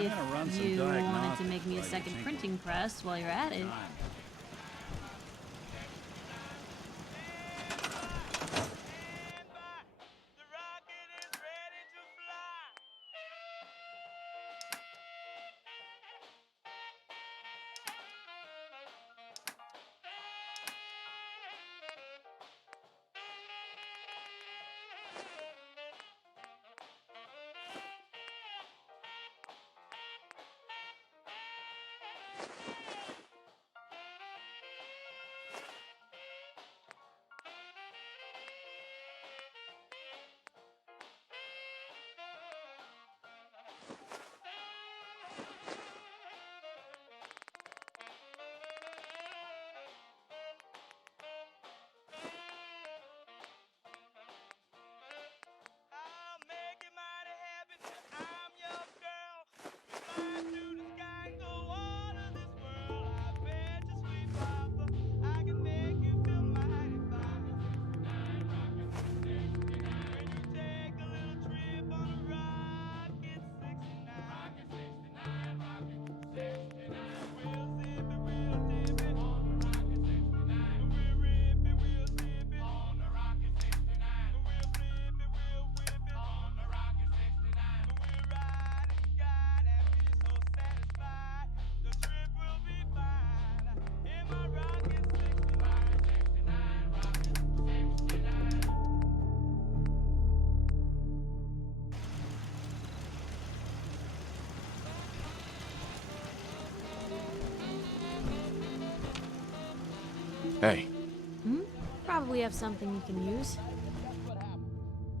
If you wanted to make me a second printing press while you're at it. Hey. Probably have something you can use.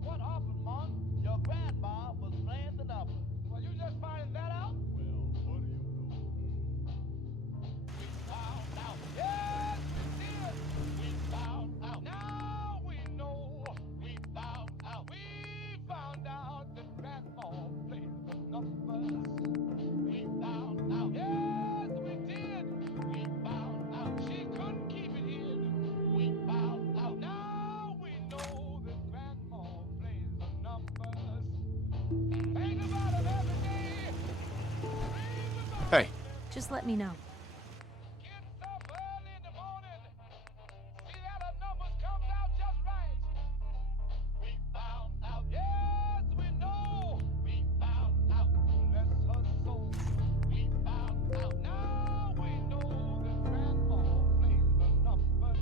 What happened, Mom? Your grandma was playing the number. Well, you just finding that out? Well, what do you know? We found out. Yes, we did. We found out. Now we know. We found out. We found out that grandma played the numbers. We found out. Yes, we did. We found out. She couldn't keep it in. We found out. Now we know that grandma plays the numbers. Think about it every day. Dream about Hey. it. Just let me know. Gets up early in the morning. See that her numbers comes out just right. We found out. Yes, we know. We found out. Bless her soul. We found out. Now we know that grandma plays the numbers.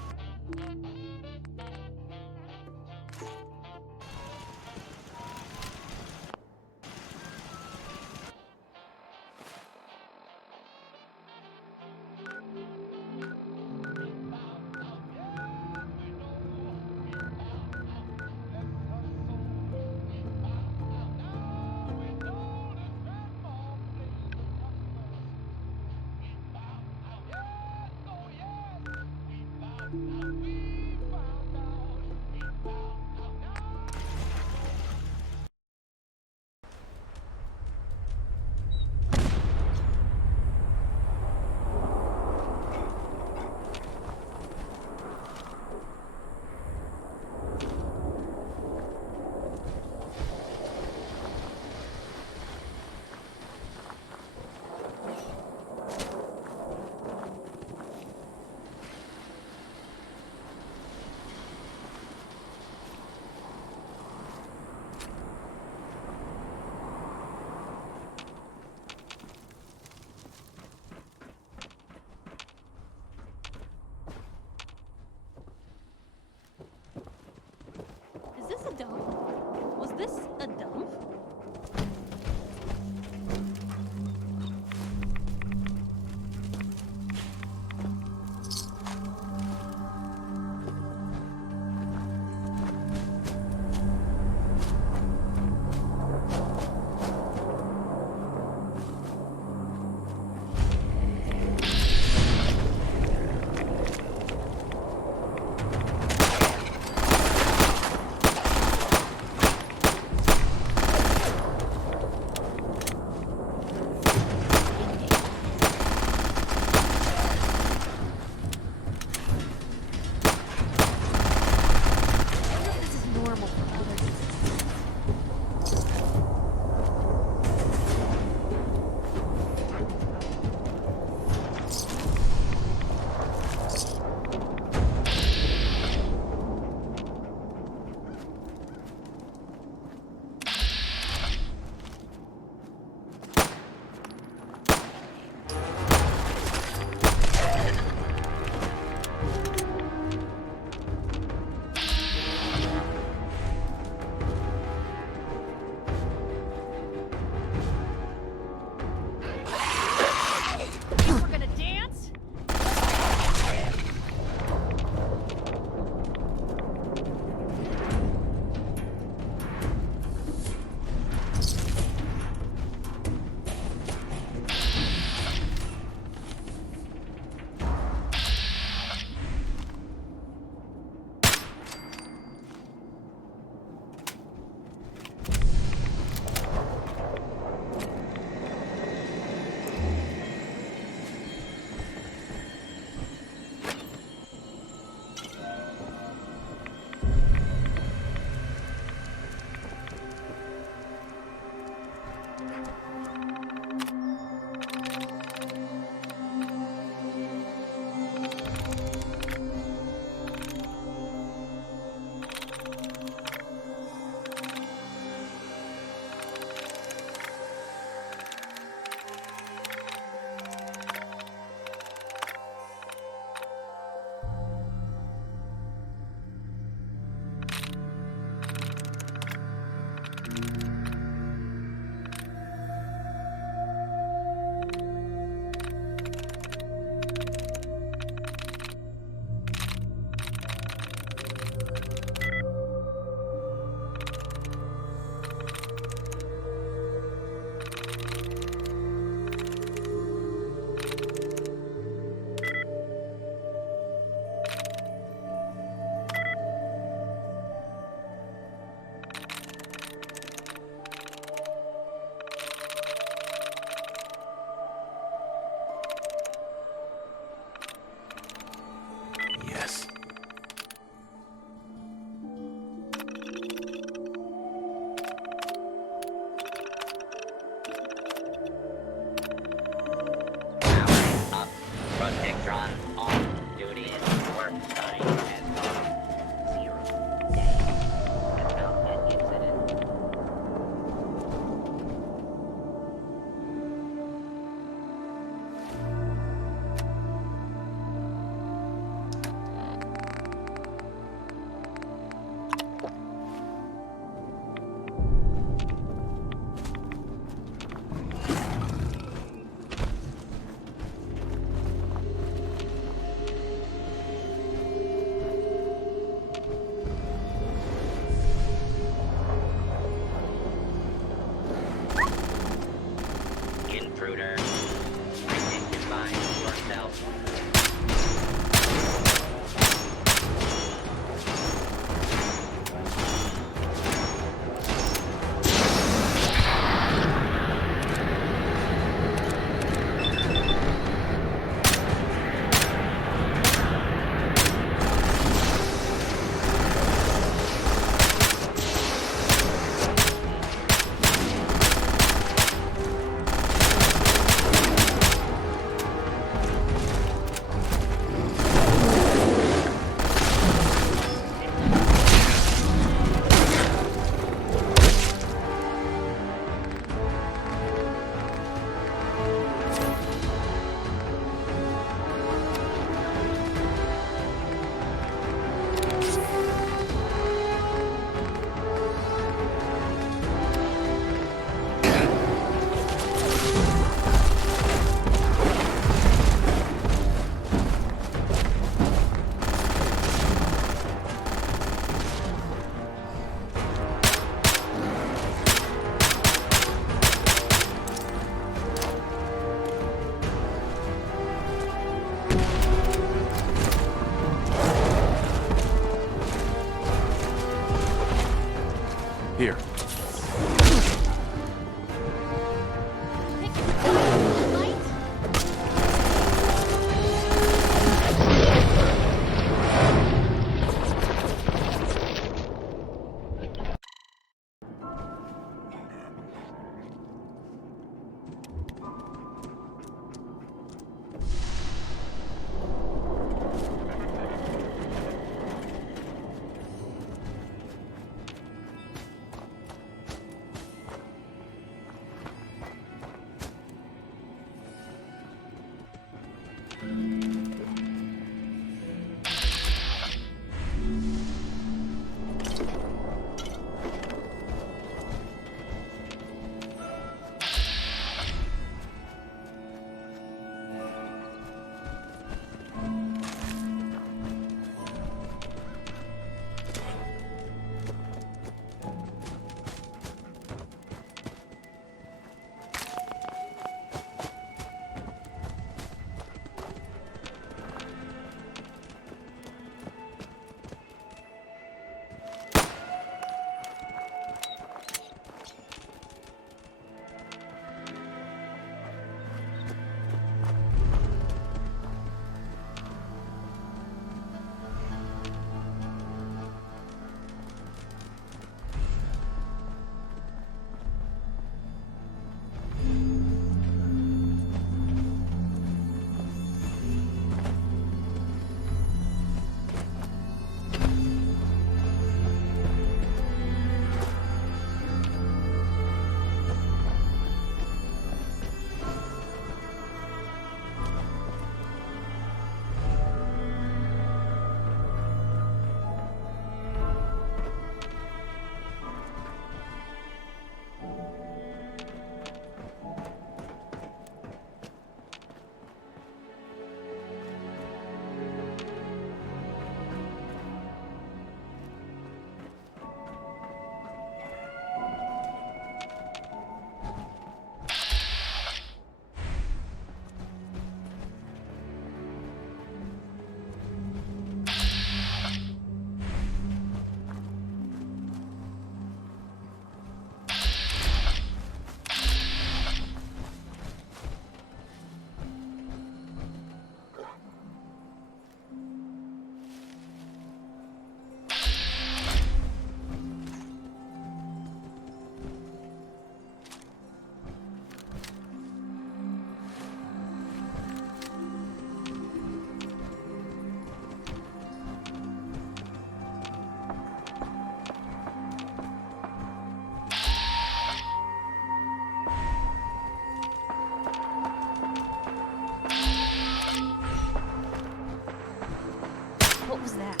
What was that?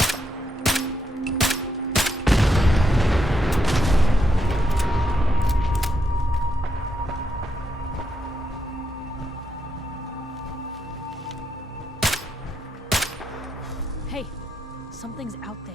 Hey, something's out there.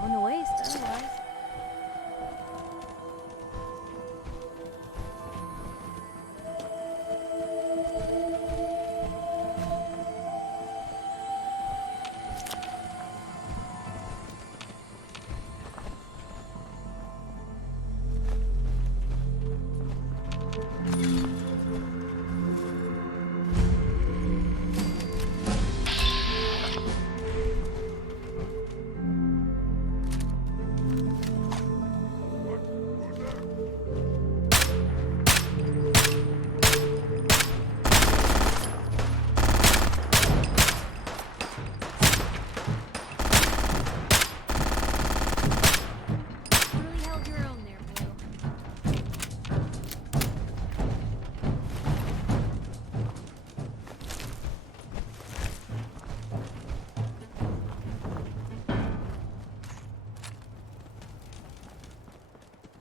Going to waste otherwise. Really held your own there, Blue.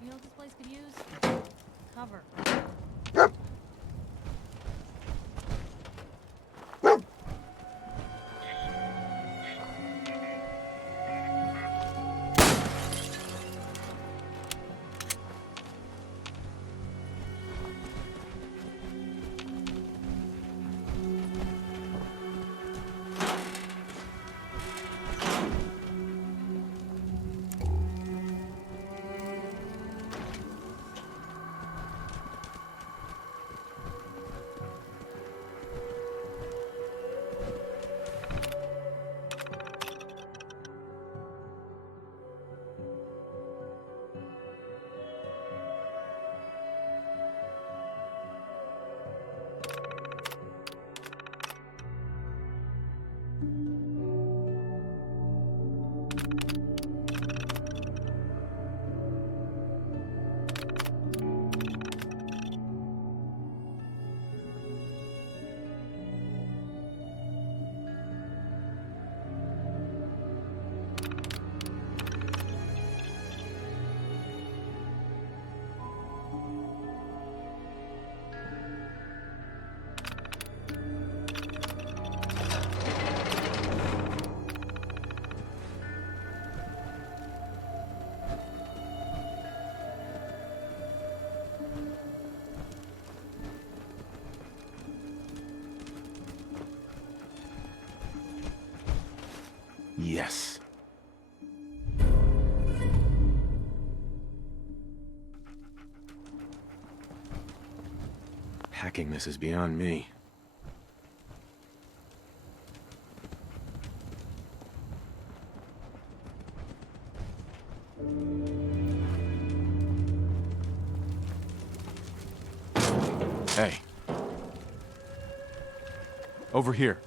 You know what this place could use? Cover. Yes. Hacking this is beyond me. Hey. Over here.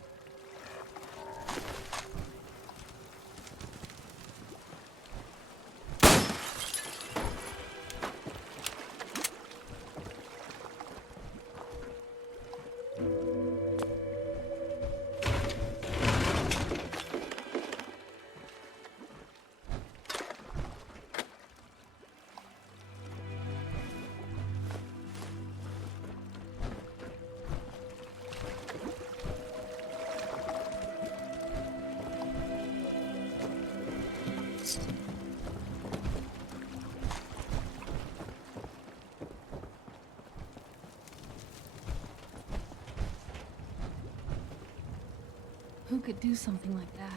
Who could do something like that?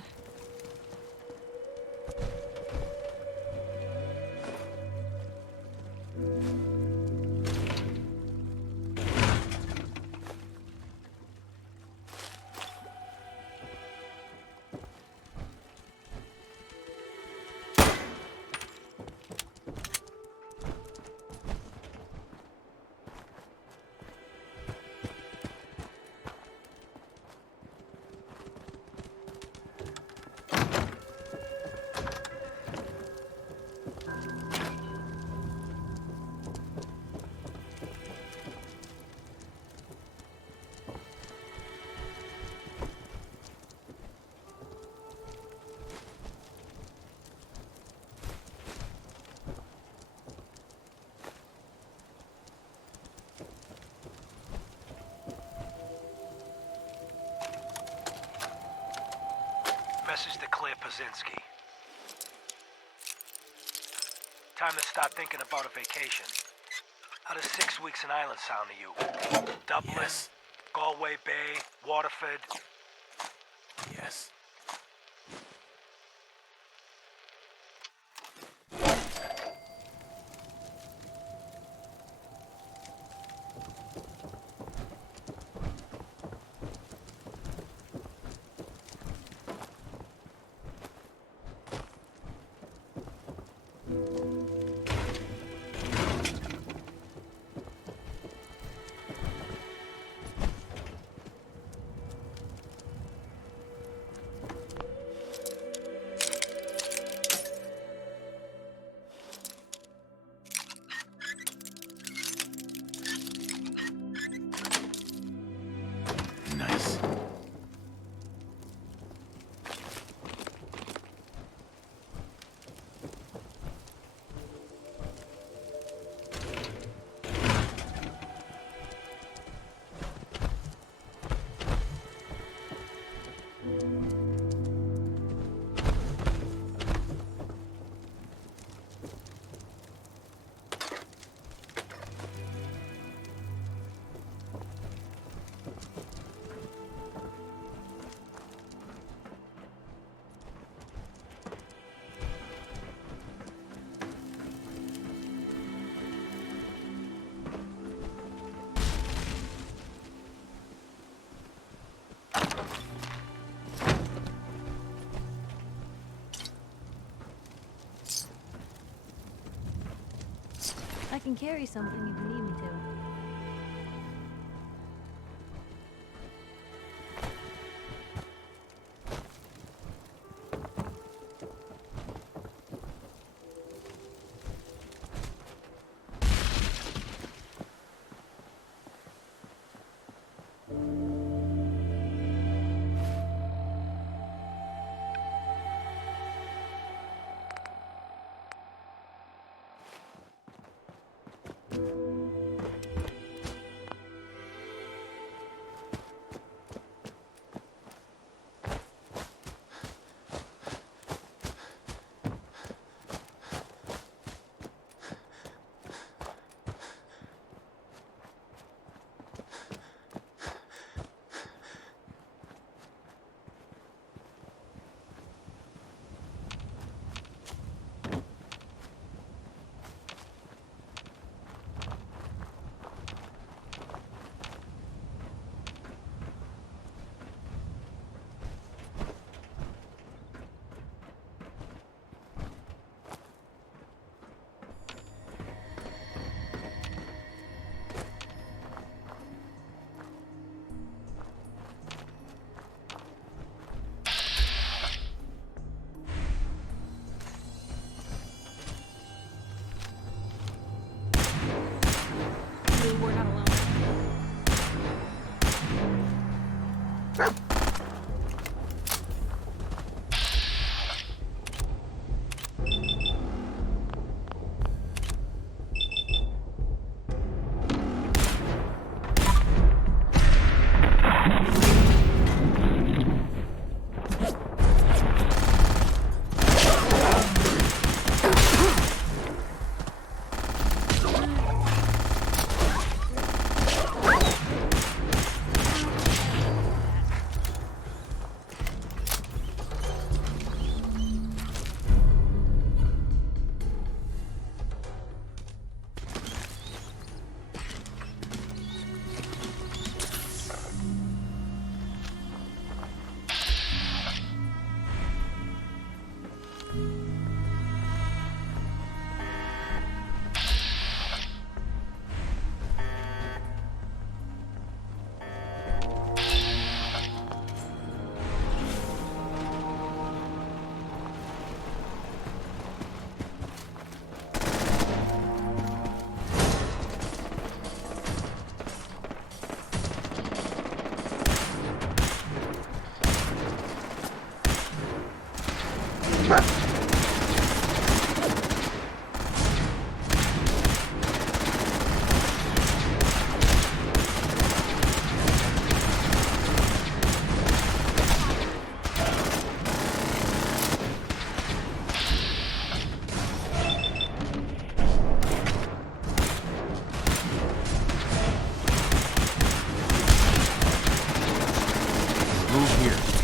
Message to Claire Pazinski. Time to start thinking about a vacation. How does 6 weeks in Ireland sound to you? Dublin, Yes. Galway Bay, Waterford. Yes. Nice. I can carry something if you need me to. Move here.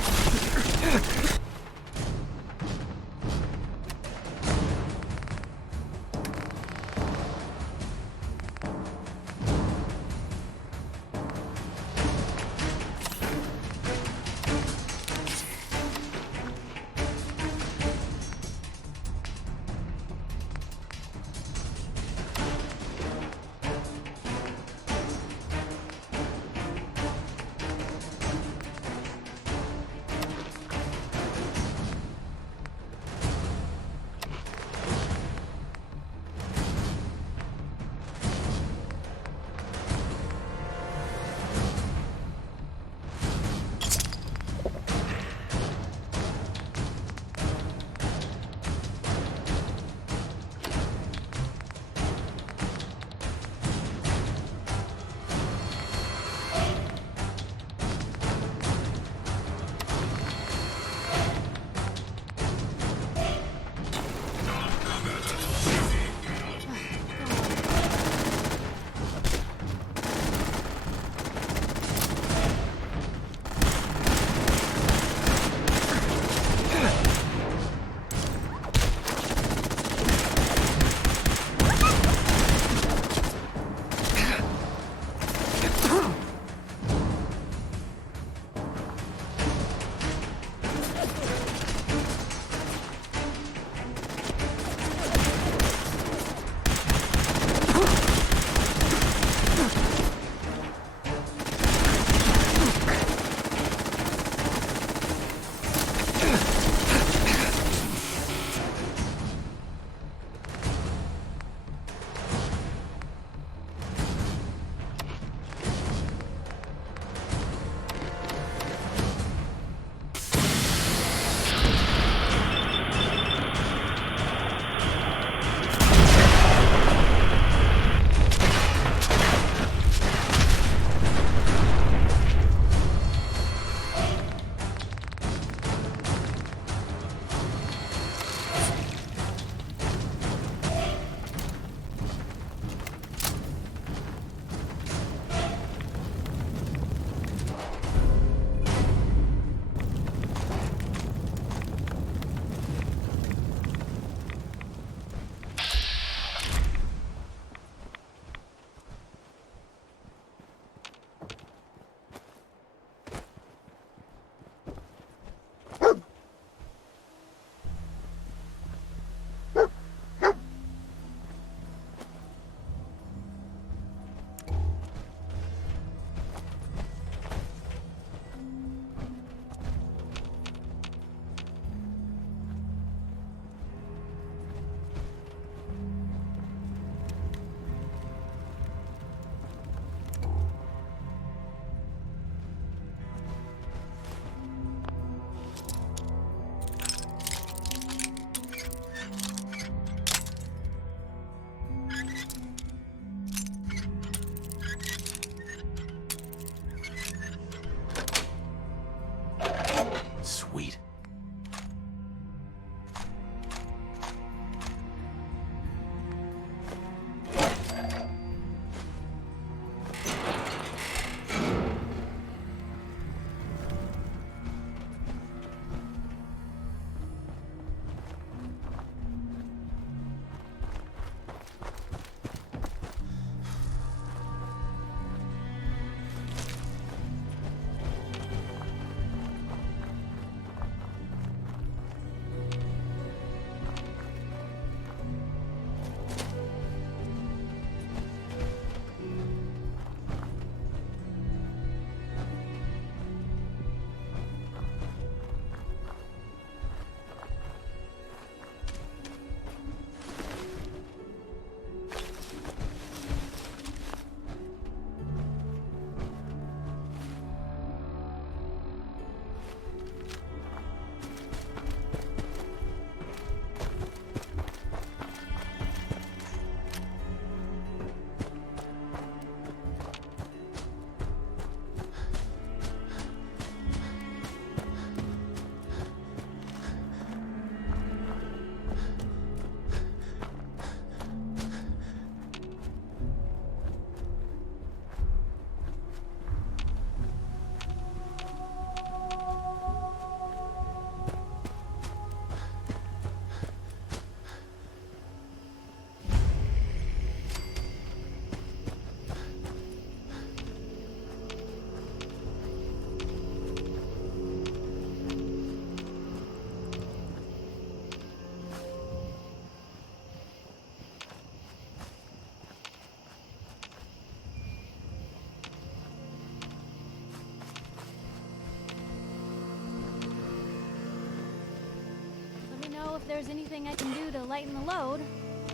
if there's anything I can do to lighten the load.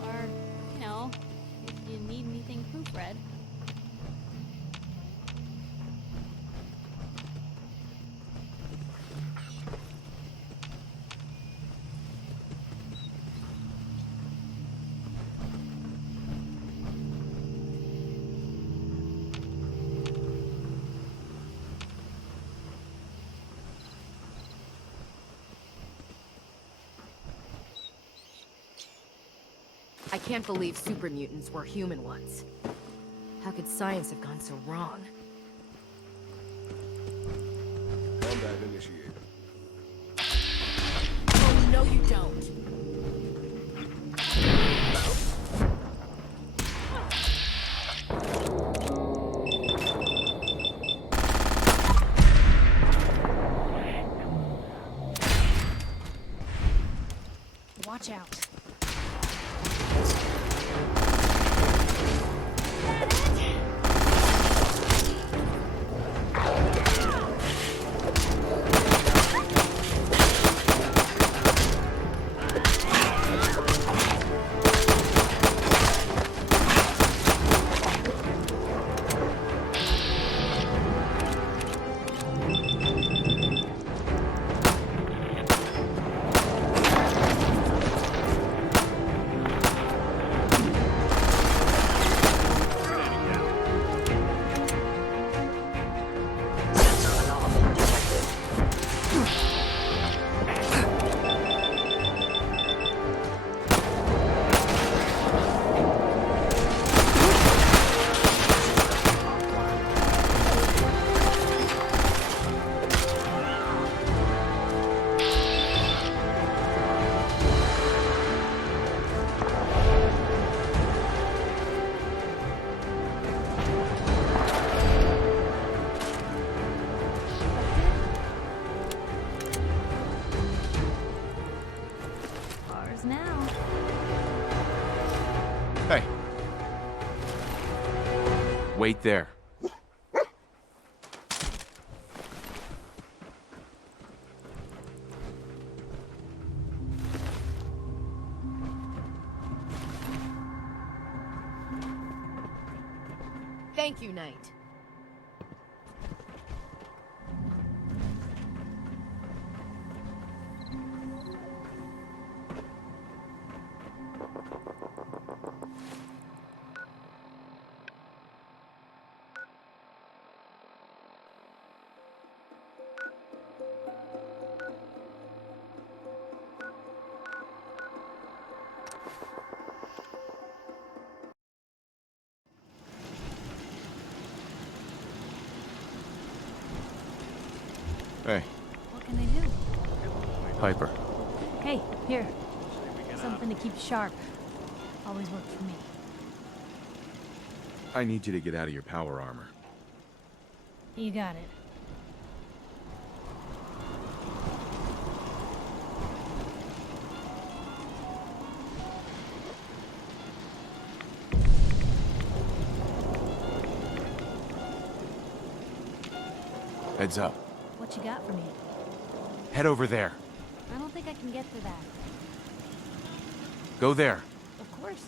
Or, you know, if you need anything proofread. I can't believe super mutants were human ones. How could science have gone so wrong? Combat initiated. Oh, no you don't! Watch out. Now. Hey. Wait there. Thank you, Knight. Hey, What can I do? Piper. Hey, here. Something to keep sharp. Always worked for me. I need you to get out of your power armor. You got it. Heads up. What you got for me? Head over there. I don't think I can get to that. Go there. Of course.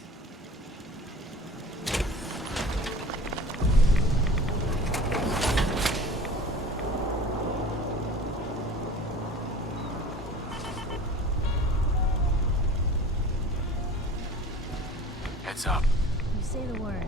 Heads up. You say the word.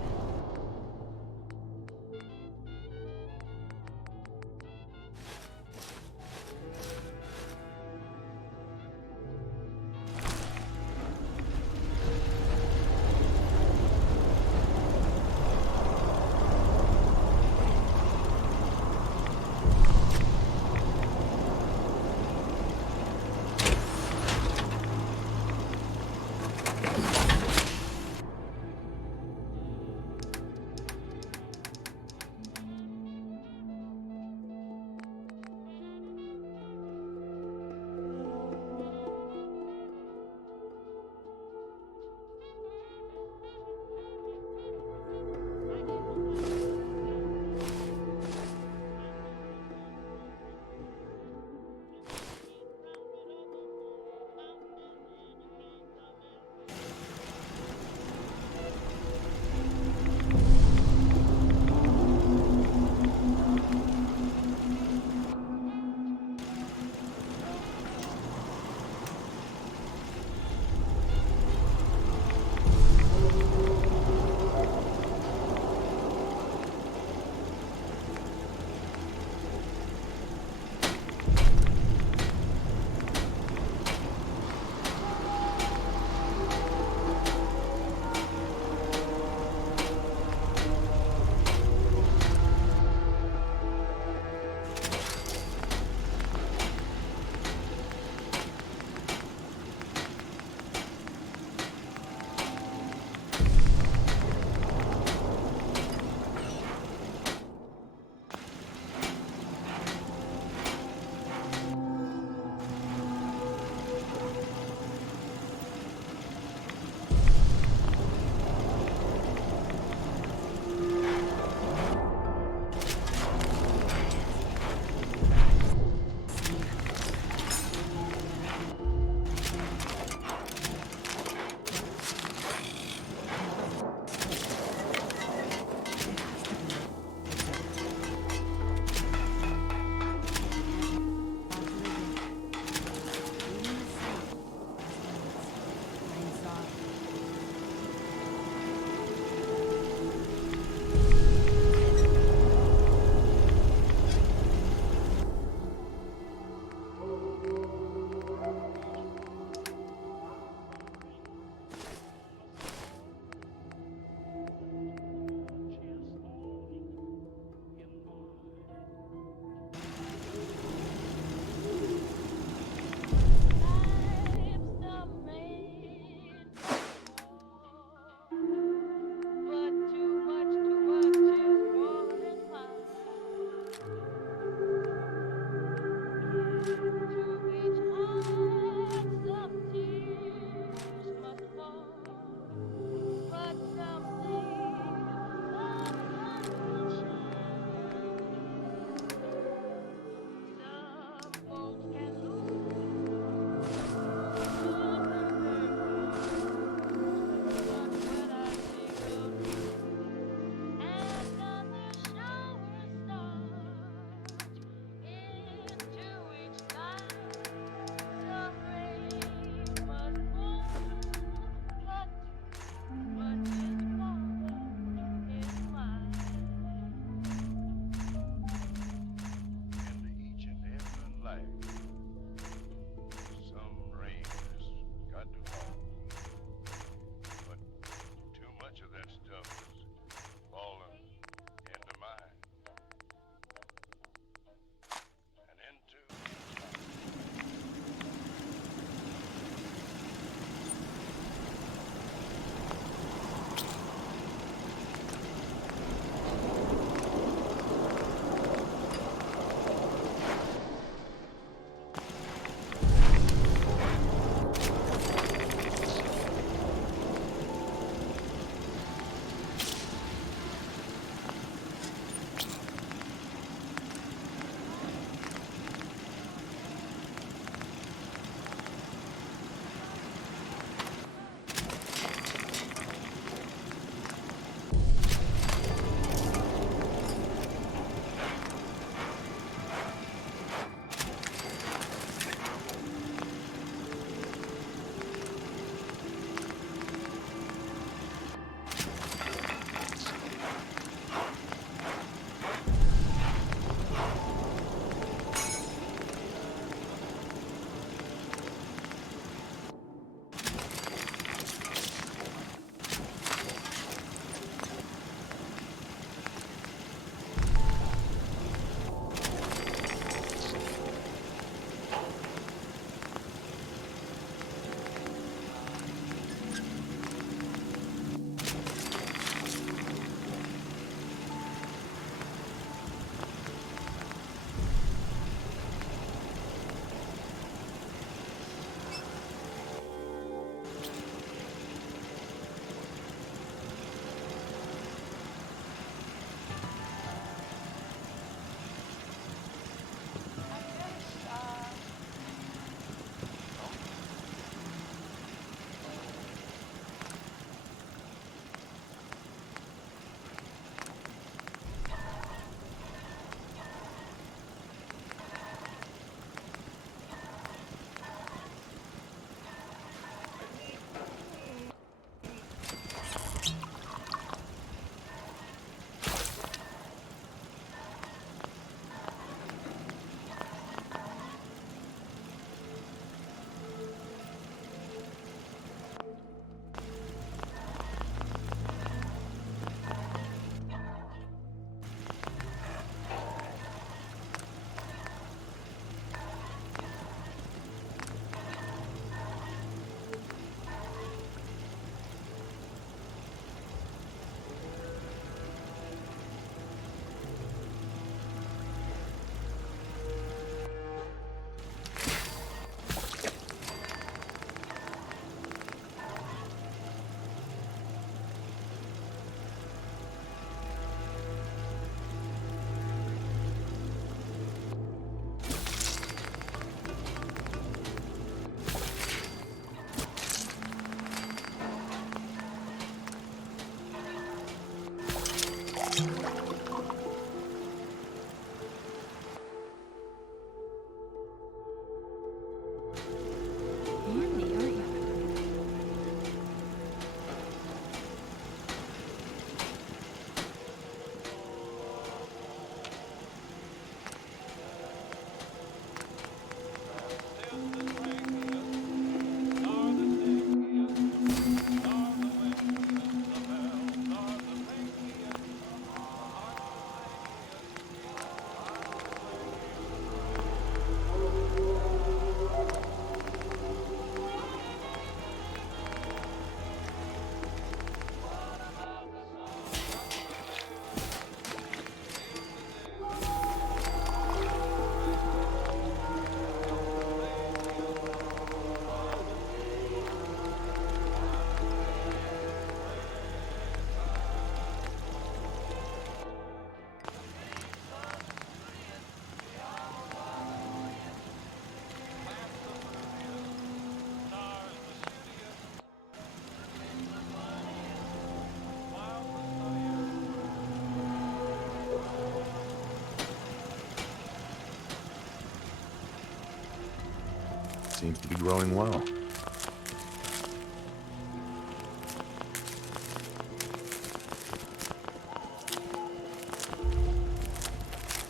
seems to be growing well.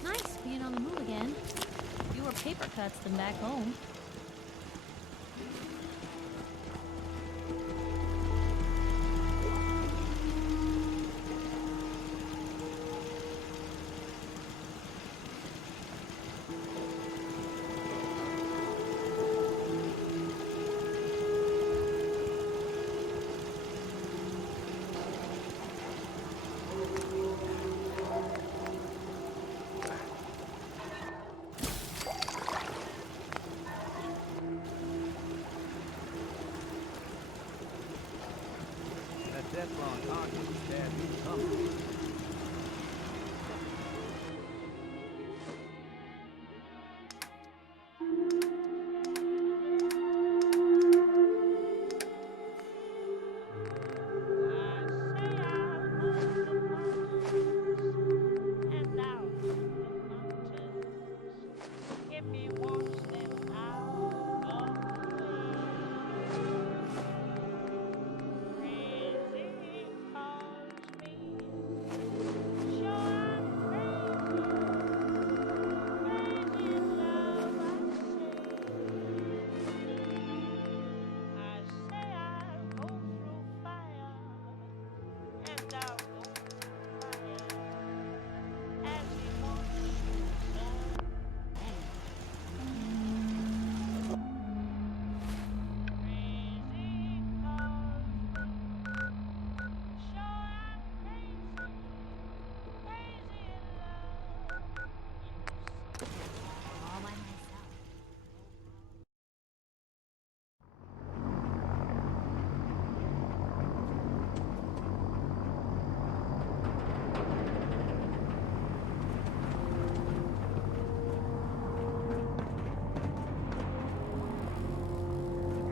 Nice being on the move again. Fewer paper cuts than back home.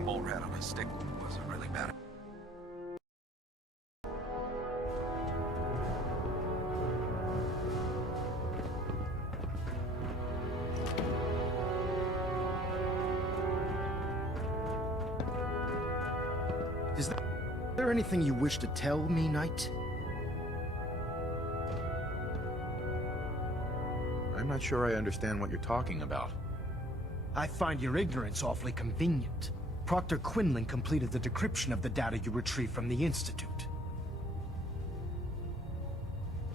Old rat on a stick wasn't really bad. Is there anything you wish to tell me, Knight? I'm not sure I understand what you're talking about. I find your ignorance awfully convenient. Proctor Quinlan completed the decryption of the data you retrieved from the Institute.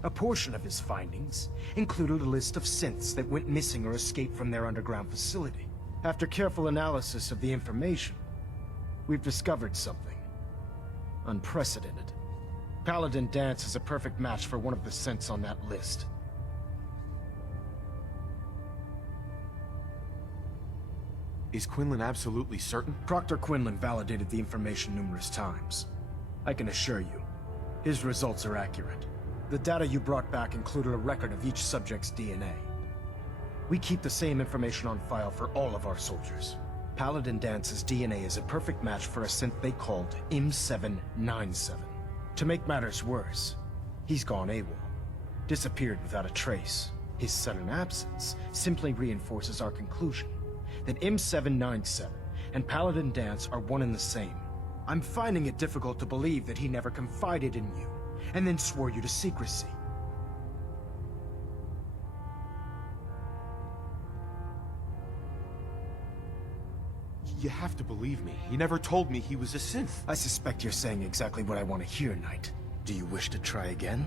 A portion of his findings included a list of synths that went missing or escaped from their underground facility. After careful analysis of the information, we've discovered something unprecedented. Paladin Danse is a perfect match for one of the synths on that list. Is Quinlan absolutely certain? Proctor Quinlan validated the information numerous times. I can assure you, his results are accurate. The data you brought back included a record of each subject's DNA. We keep the same information on file for all of our soldiers. Paladin Danse's DNA is a perfect match for a synth they called M797. To make matters worse, he's gone AWOL, disappeared without a trace. His sudden absence simply reinforces our conclusion that M797 and Paladin Danse are one and the same. I'm finding it difficult to believe that he never confided in you, and then swore you to secrecy. You have to believe me. He never told me he was a synth. I suspect you're saying exactly what I want to hear, Knight. Do you wish to try again?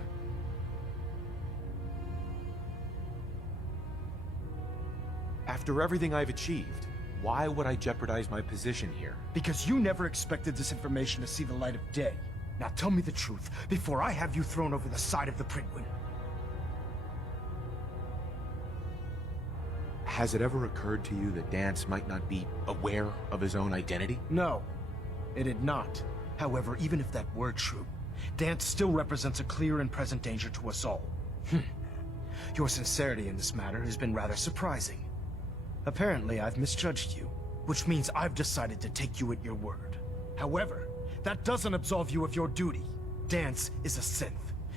After everything I've achieved, why would I jeopardize my position here? Because you never expected this information to see the light of day. Now tell me the truth, before I have you thrown over the side of the Printwin. Has it ever occurred to you that Danse might not be aware of his own identity? No, it had not. However, even if that were true, Danse still represents a clear and present danger to us all. Your sincerity in this matter has been rather surprising. Apparently, I've misjudged you, which means I've decided to take you at your word. However, that doesn't absolve you of your duty. Danse is a synth.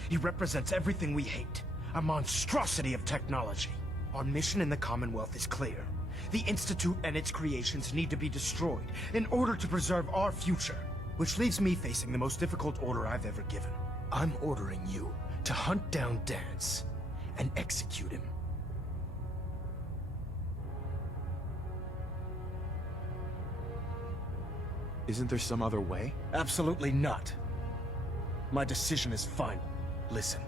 He represents everything we hate, a monstrosity of technology. Our mission in the Commonwealth is clear. The Institute and its creations need to be destroyed in order to preserve our future. Which leaves me facing the most difficult order I've ever given. I'm ordering you to hunt down Danse and execute him. Isn't there some other way? Absolutely not. My decision is final. Listen,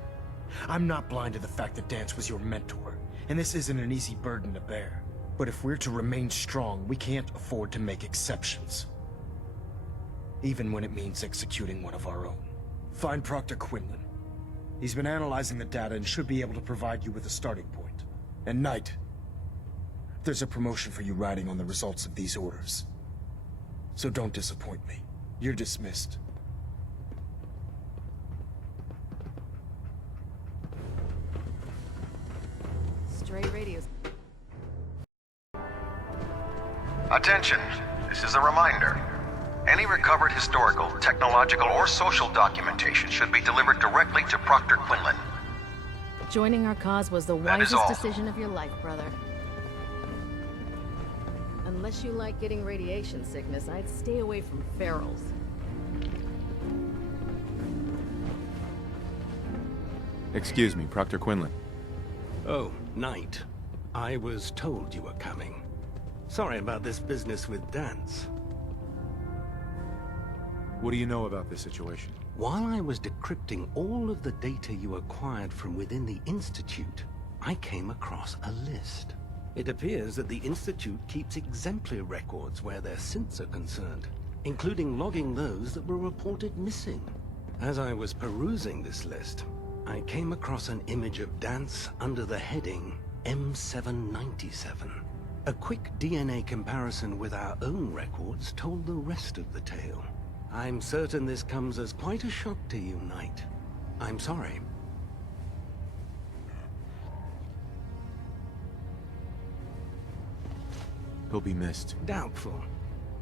I'm not blind to the fact that Danse was your mentor, and this isn't an easy burden to bear. But if we're to remain strong, we can't afford to make exceptions. Even when it means executing one of our own. Find Proctor Quinlan. He's been analyzing the data and should be able to provide you with a starting point. And Knight, there's a promotion for you riding on the results of these orders. So don't disappoint me. You're dismissed. Stray radios. Attention! This is a reminder. Any recovered historical, technological, or social documentation should be delivered directly to Proctor Quinlan. Joining our cause was the That is wisest all. decision of your life, brother. Unless you like getting radiation sickness, I'd stay away from ferals. Excuse me, Proctor Quinlan. Oh, Knight. I was told you were coming. Sorry about this business with Danse. What do you know about this situation? While I was decrypting all of the data you acquired from within the Institute, I came across a list. It appears that the Institute keeps exemplary records where their synths are concerned, including logging those that were reported missing. As I was perusing this list, I came across an image of Danse under the heading M797. A quick DNA comparison with our own records told the rest of the tale. I'm certain this comes as quite a shock to you, Knight. I'm sorry. He'll be missed. Doubtful.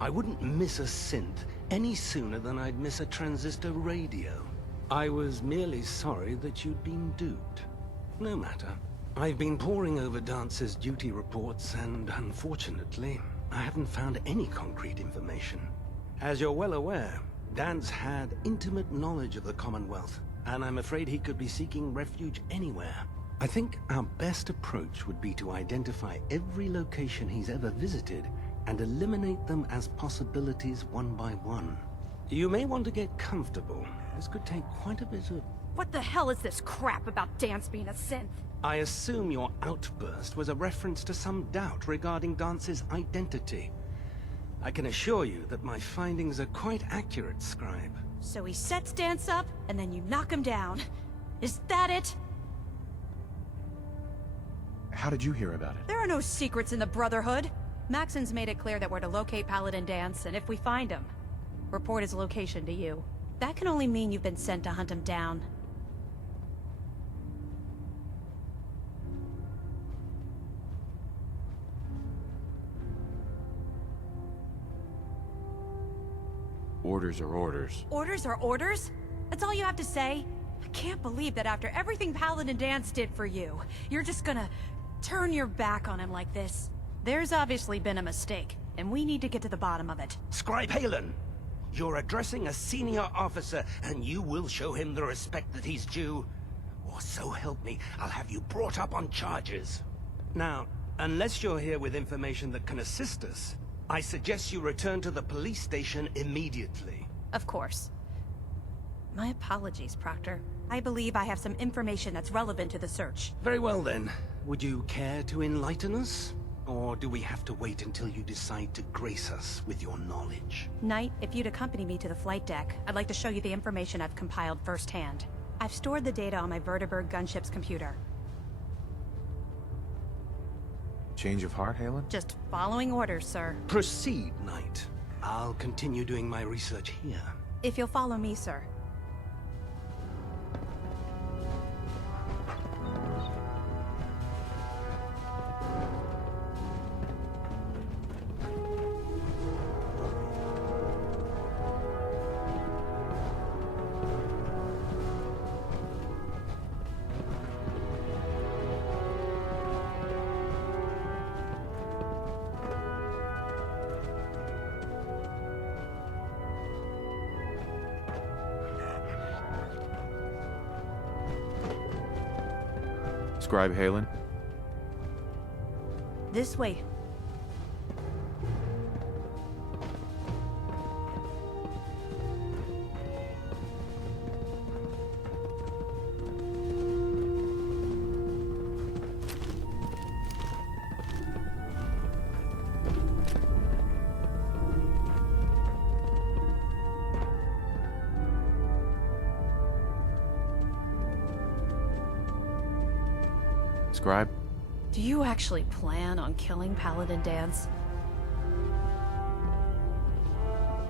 I wouldn't miss a synth any sooner than I'd miss a transistor radio. I was merely sorry that you'd been duped. No matter. I've been poring over Dance's duty reports, and unfortunately, I haven't found any concrete information. As you're well aware, Danse had intimate knowledge of the Commonwealth, and I'm afraid he could be seeking refuge anywhere. I think our best approach would be to identify every location he's ever visited and eliminate them as possibilities one by one. You may want to get comfortable. This could take quite a bit of... What the hell is this crap about Danse being a synth? I assume your outburst was a reference to some doubt regarding Dance's identity. I can assure you that my findings are quite accurate, Scribe. So he sets Danse up, and then you knock him down. Is that it? How did you hear about it? There are no secrets in the Brotherhood. Maxon's made it clear that we're to locate Paladin Danse, and if we find him, report his location to you. That can only mean you've been sent to hunt him down. Orders are orders. Orders are orders? That's all you have to say? I can't believe that after everything Paladin Danse did for you, you're just gonna turn your back on him like this. There's obviously been a mistake, and we need to get to the bottom of it. Scribe Halen! You're addressing a senior officer, and you will show him the respect that he's due. Or so help me, I'll have you brought up on charges. Now, unless you're here with information that can assist us, I suggest you return to the police station immediately. Of course. My apologies, Proctor. I believe I have some information that's relevant to the search. Very well then. Would you care to enlighten us? Or do we have to wait until you decide to grace us with your knowledge? Knight, if you'd accompany me to the flight deck, I'd like to show you the information I've compiled firsthand. I've stored the data on my Vertibird gunship's computer. Change of heart, Halen? Just following orders, sir. Proceed, Knight. I'll continue doing my research here. If you'll follow me, sir. Scribe Halen? This way. Scribe? Do you actually plan on killing Paladin Danse?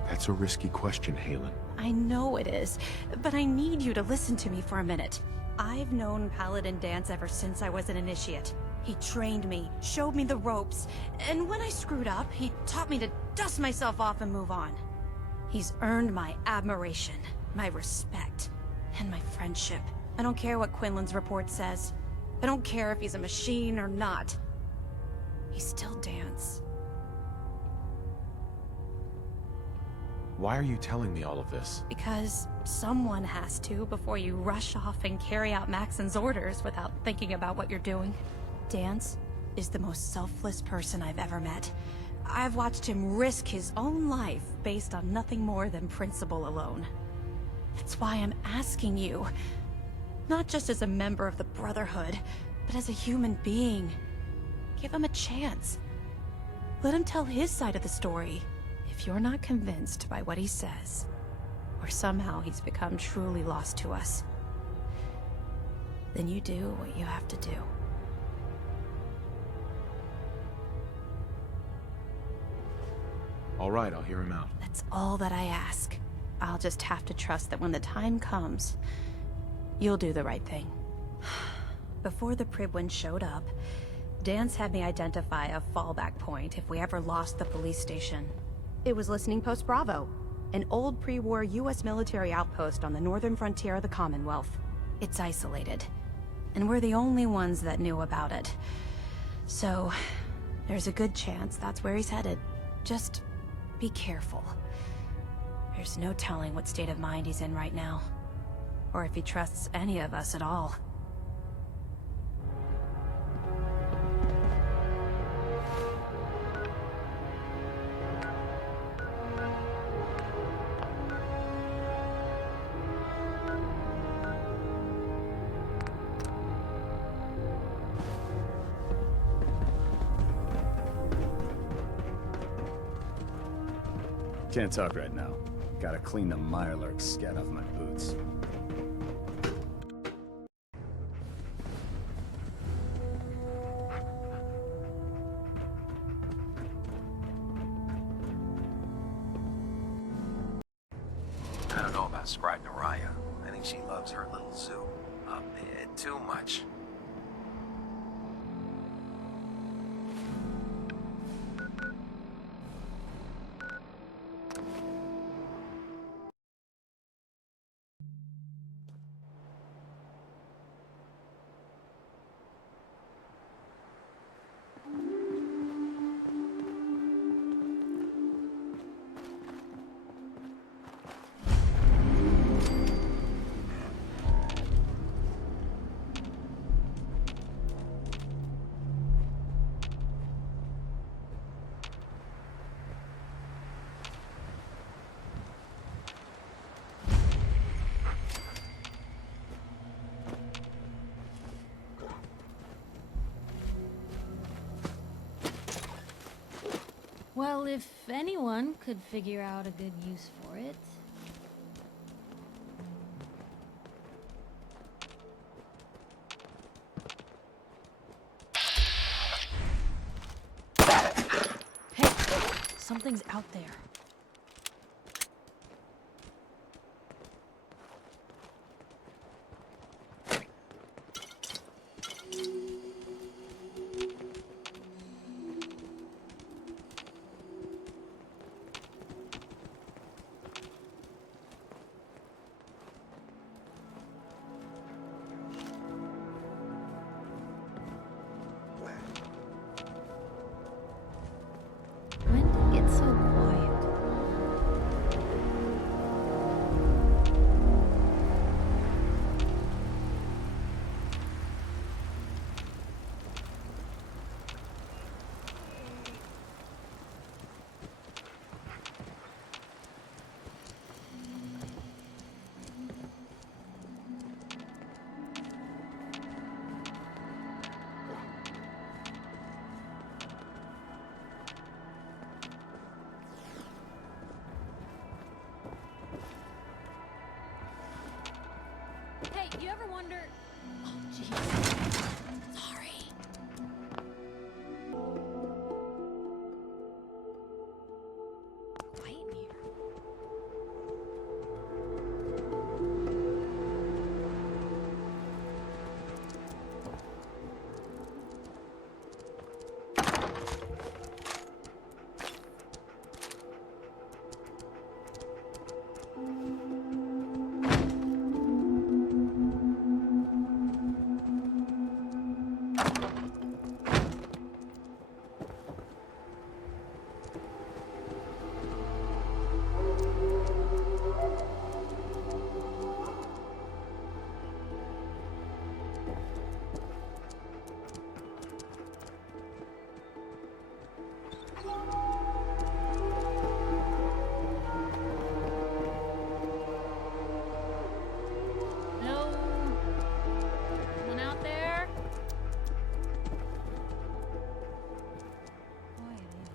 That's a risky question, Halen. I know it is, but I need you to listen to me for a minute. I've known Paladin Danse ever since I was an initiate. He trained me, showed me the ropes, and when I screwed up, he taught me to dust myself off and move on. He's earned my admiration, my respect, and my friendship. I don't care what Quinlan's report says. I don't care if he's a machine or not. He's still Danse. Why are you telling me all of this? Because someone has to before you rush off and carry out Maxon's orders without thinking about what you're doing. Danse is the most selfless person I've ever met. I've watched him risk his own life based on nothing more than principle alone. That's why I'm asking you. Not just as a member of the Brotherhood, but as a human being. Give him a chance. Let him tell his side of the story. If you're not convinced by what he says, or somehow he's become truly lost to us, then you do what you have to do. All right, I'll hear him out. That's all that I ask. I'll just have to trust that when the time comes, you'll do the right thing. Before the Pribwin showed up, Danse had me identify a fallback point if we ever lost the police station. It was Listening Post Bravo, an old pre-war US military outpost on the northern frontier of the Commonwealth. It's isolated, and we're the only ones that knew about it. So, there's a good chance that's where he's headed. Just be careful. There's no telling what state of mind he's in right now, or if he trusts any of us at all. Can't talk right now. Gotta clean the Mirelurk scat off my boots. I don't know about Scribe Naraya. I think she loves her little zoo a bit too much. Well, if anyone could figure out a good use for it. Hey, something's out there. When did it get so quiet? ever wonder... Oh, jeez. Sorry. Quiet in here. Hello? Someone out there? Quiet in.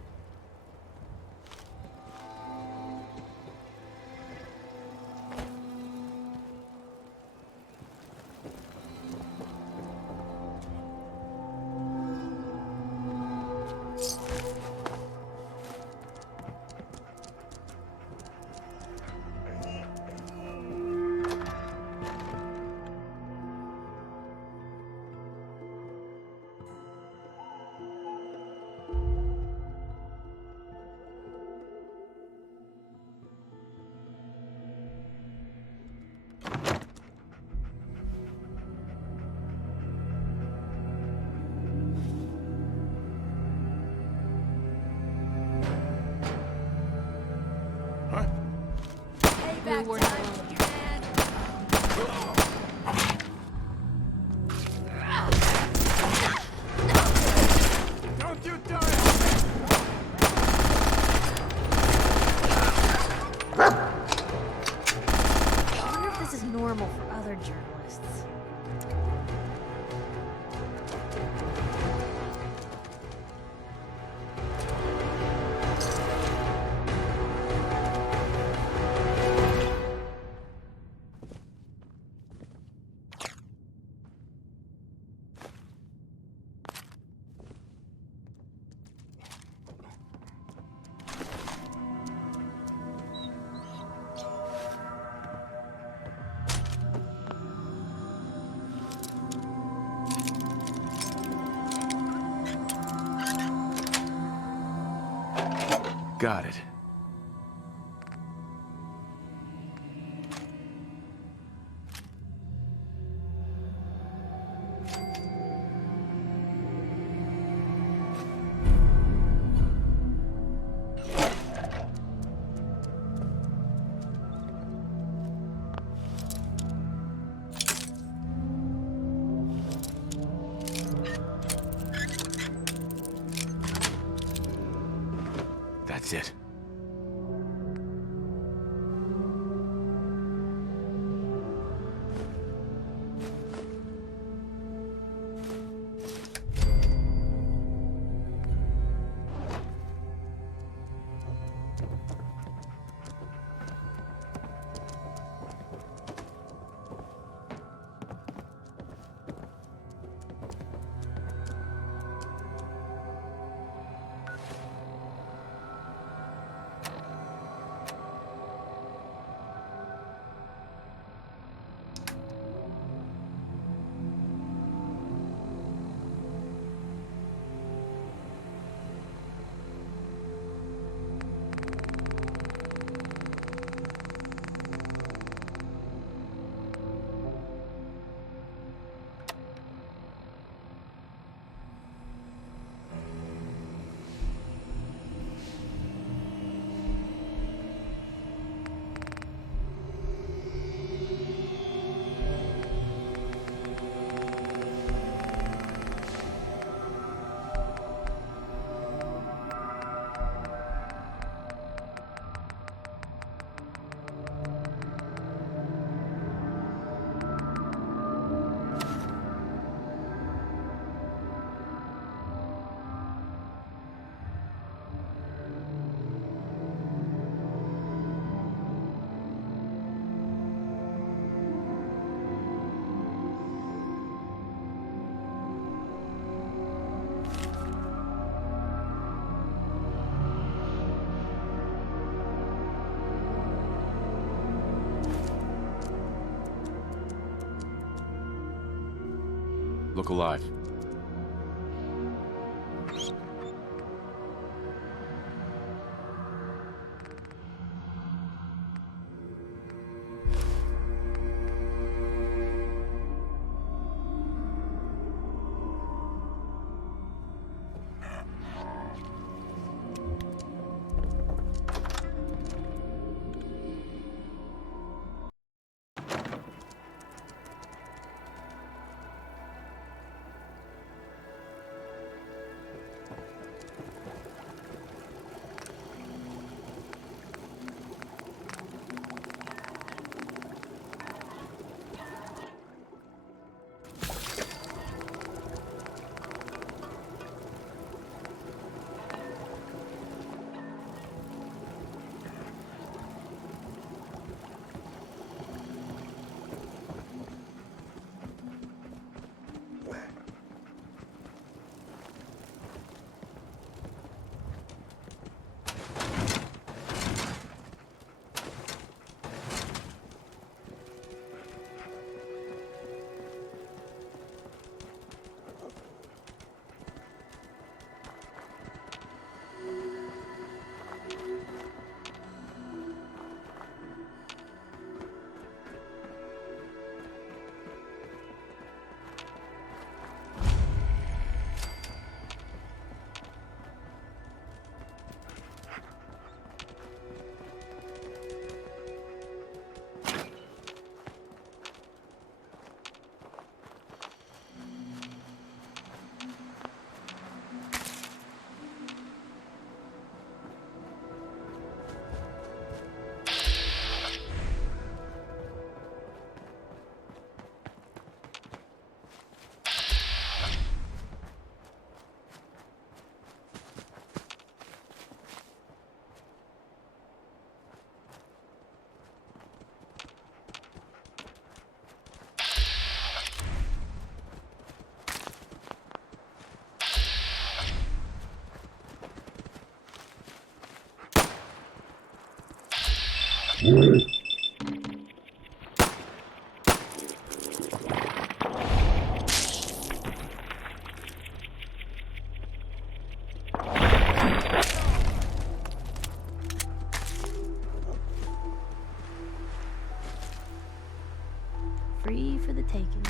We weren't alone here. Don't you die! I wonder if this is normal for other journalists. Got it. That's it. Look alive. Free for the taking.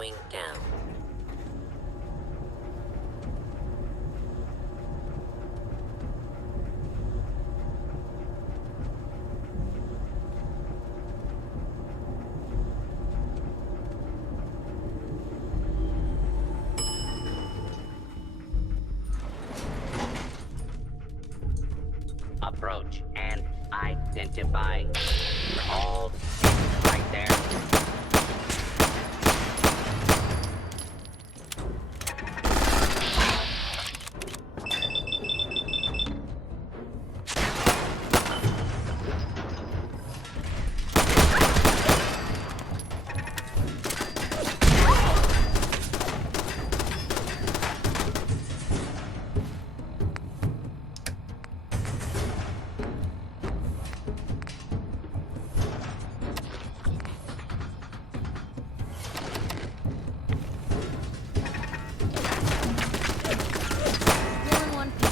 going down. Approach and identify. All right there. Still in one piece.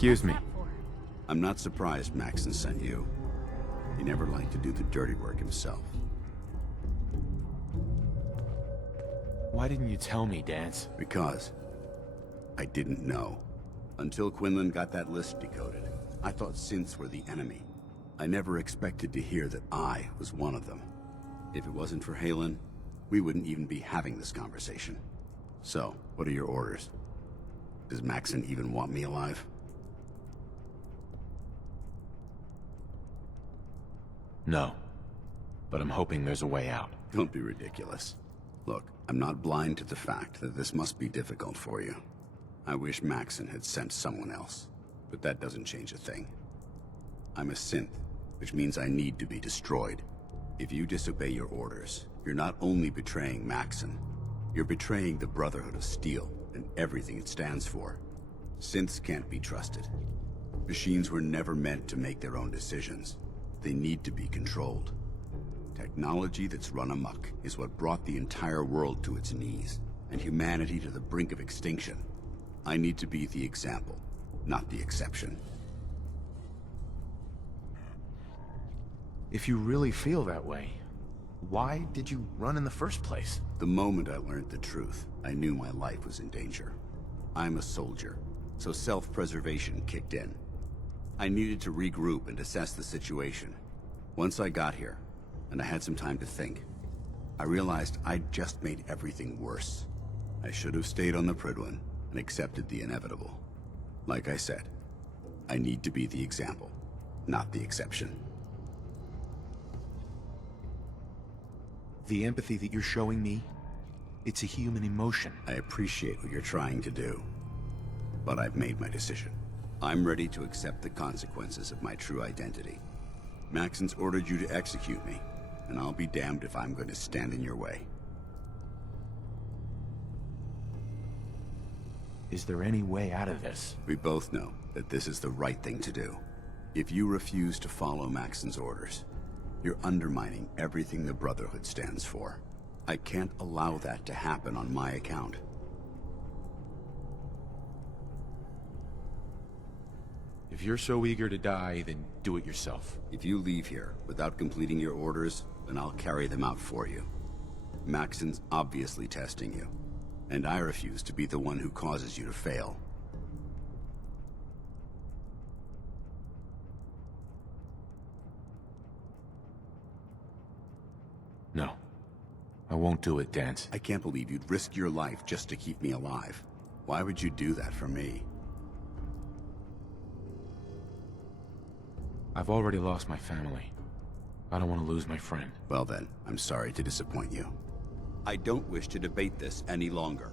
Excuse me. I'm not surprised Maxon sent you. He never liked to do the dirty work himself. Why didn't you tell me, Danse? Because I didn't know. Until Quinlan got that list decoded, I thought synths were the enemy. I never expected to hear that I was one of them. If it wasn't for Halen, we wouldn't even be having this conversation. So, what are your orders? Does Maxon even want me alive? No. But I'm hoping there's a way out. Don't be ridiculous. Look, I'm not blind to the fact that this must be difficult for you. I wish Maxon had sent someone else, but that doesn't change a thing. I'm a synth, which means I need to be destroyed. If you disobey your orders, you're not only betraying Maxon, you're betraying the Brotherhood of Steel and everything it stands for. Synths can't be trusted. Machines were never meant to make their own decisions. They need to be controlled. Technology that's run amok is what brought the entire world to its knees, and humanity to the brink of extinction. I need to be the example, not the exception. If you really feel that way, why did you run in the first place? The moment I learned the truth, I knew my life was in danger. I'm a soldier, so self-preservation kicked in. I needed to regroup and assess the situation. Once I got here, and I had some time to think, I realized I'd just made everything worse. I should have stayed on the Prydwen and accepted the inevitable. Like I said, I need to be the example, not the exception. The empathy that you're showing me, it's a human emotion. I appreciate what you're trying to do, but I've made my decision. I'm ready to accept the consequences of my true identity. Maxon's ordered you to execute me, and I'll be damned if I'm going to stand in your way. Is there any way out of this? We both know that this is the right thing to do. If you refuse to follow Maxon's orders, you're undermining everything the Brotherhood stands for. I can't allow that to happen on my account. If you're so eager to die, then do it yourself. If you leave here without completing your orders, then I'll carry them out for you. Maxon's obviously testing you, and I refuse to be the one who causes you to fail. No. I won't do it, Danse. I can't believe you'd risk your life just to keep me alive. Why would you do that for me? I've already lost my family. I don't want to lose my friend. Well then, I'm sorry to disappoint you. I don't wish to debate this any longer.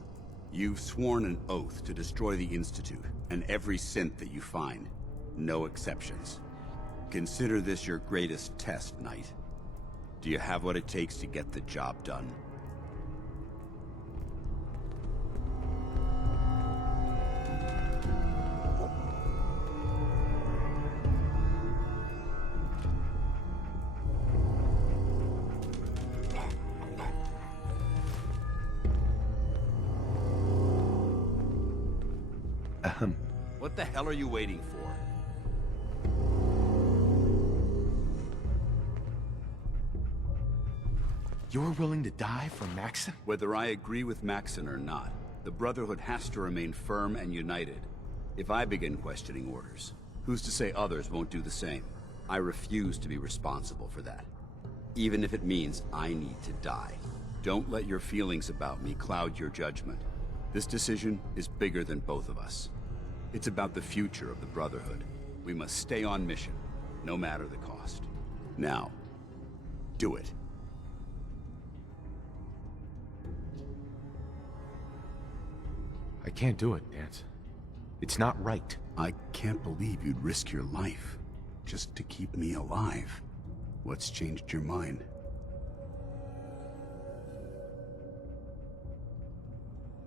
You've sworn an oath to destroy the Institute, and every synth that you find. No exceptions. Consider this your greatest test, Knight. Do you have what it takes to get the job done? What the hell are you waiting for? You're willing to die for Maxon? Whether I agree with Maxon or not, the Brotherhood has to remain firm and united. If I begin questioning orders, who's to say others won't do the same? I refuse to be responsible for that. Even if it means I need to die. Don't let your feelings about me cloud your judgment. This decision is bigger than both of us. It's about the future of the Brotherhood. We must stay on mission, no matter the cost. Now, do it. I can't do it, Danse. It's not right. I can't believe you'd risk your life just to keep me alive. What's changed your mind?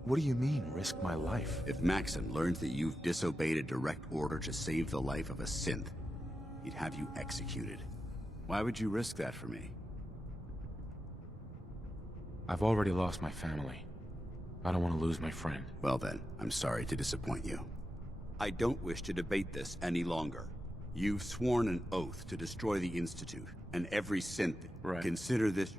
What do you mean, risk my life? If Maxon learns that you've disobeyed a direct order to save the life of a synth, he'd have you executed. Why would you risk that for me? I've already lost my family. I don't want to lose my friend. Well then, I'm sorry to disappoint you. I don't wish to debate this any longer. You've sworn an oath to destroy the Institute, and every synth. Right. Consider this...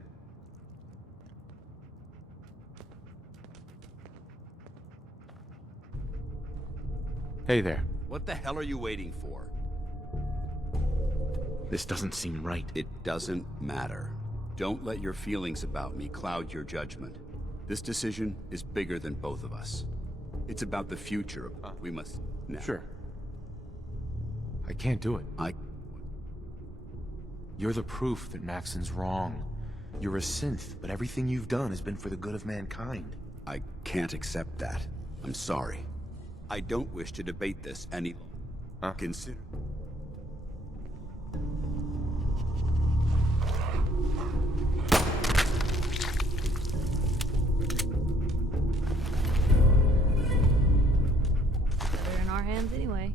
Hey there. What the hell are you waiting for? This doesn't seem right. It doesn't matter. Don't let your feelings about me cloud your judgment. This decision is bigger than both of us. It's about the future of... We must... Now. Sure. I can't do it. You're the proof that Maxon's wrong. You're a synth, but everything you've done has been for the good of mankind. I can't accept that. I'm sorry. I don't wish to debate this any... Consider... They're in our hands anyway.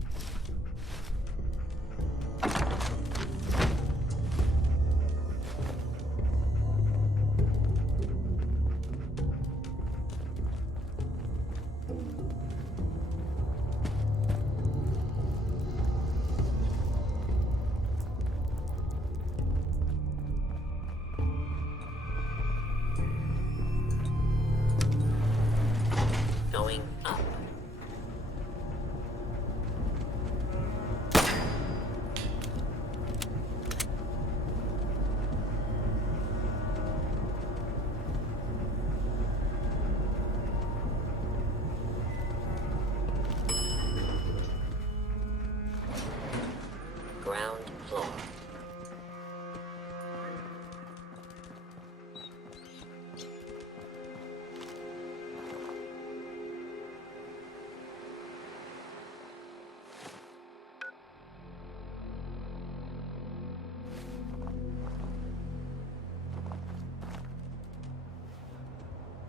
Going up. Ground floor.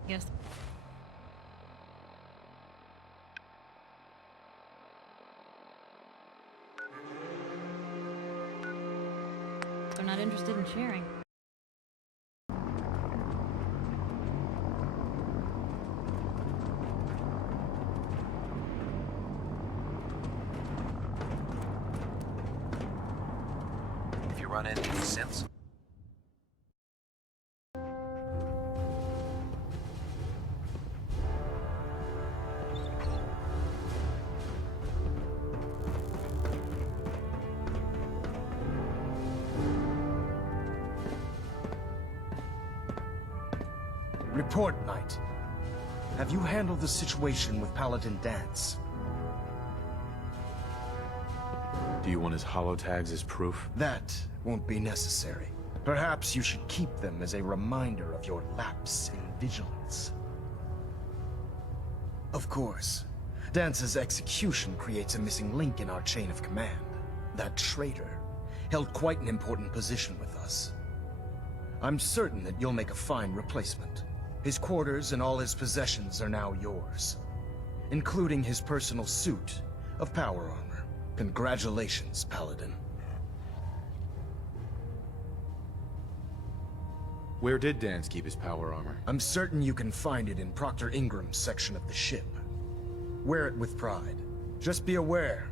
Yes. They're not interested in sharing. If you run into any synths, Report, Knight. Have you handled the situation with Paladin Danse? Do you want his holotags as proof? That won't be necessary. Perhaps you should keep them as a reminder of your lapse in vigilance. Of course, Dance's execution creates a missing link in our chain of command. That traitor held quite an important position with us. I'm certain that you'll make a fine replacement. His quarters and all his possessions are now yours, including his personal suit of power armor. Congratulations, Paladin. Where did Danse keep his power armor? I'm certain you can find it in Proctor Ingram's section of the ship. Wear it with pride. Just be aware